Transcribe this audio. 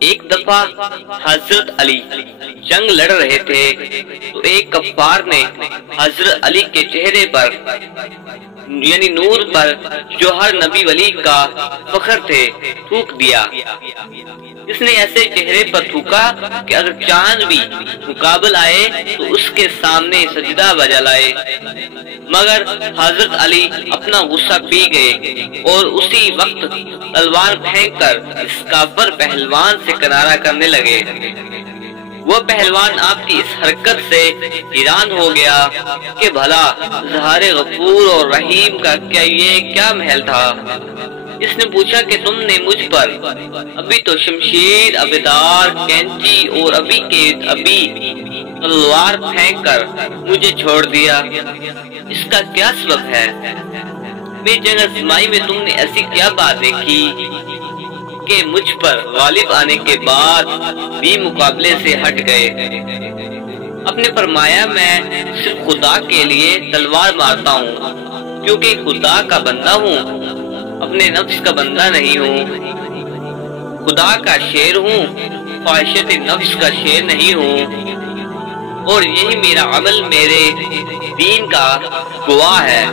ایک دفعہ حضرت علی جنگ لڑ رہے تھے تو ایک کفار نے حضرت علی کے چہرے پر یعنی نور پر جو ہر نبی ولی کا فخر تھے تھوک دیا۔ اس نے ایسے چہرے پر تھوکا کہ اگر چاند بھی مقابل آئے تو اس کے سامنے سجدہ بجا لائے، مگر حضرت علی اپنا غصہ پی گئے اور اسی وقت تلوار پھینک کر اس کافر پہلوان سے کنارہ کرنے لگے۔ وہ پہلوان آپ کی اس حرکت سے حیران ہو گیا کہ بھلا ظہار غفور اور رحیم کا کیا محل تھا۔ اس نے پوچھا کہ تم نے مجھ پر ابھی تو شمشیر، ابدار، کینچی اور ابھی تلوار پھینک کر مجھے چھوڑ دیا، اس کا کیا سبب ہے؟ میری جنگ آزمائی میں تم نے ایسی کیا بات دیکھی کہ مجھ پر غالب آنے کے بعد بھی مقابلے سے ہٹ گئے؟ آپ نے فرمایا میں صرف خدا کے لیے تلوار مارتا ہوں، کیونکہ خدا کا بندہ ہوں، اپنے نفس کا بندہ نہیں ہوں، خدا کا شیر ہوں، خواہشات نفس کا شیر نہیں ہوں، اور یہی میرا عمل میرے دین کا گواہ ہے۔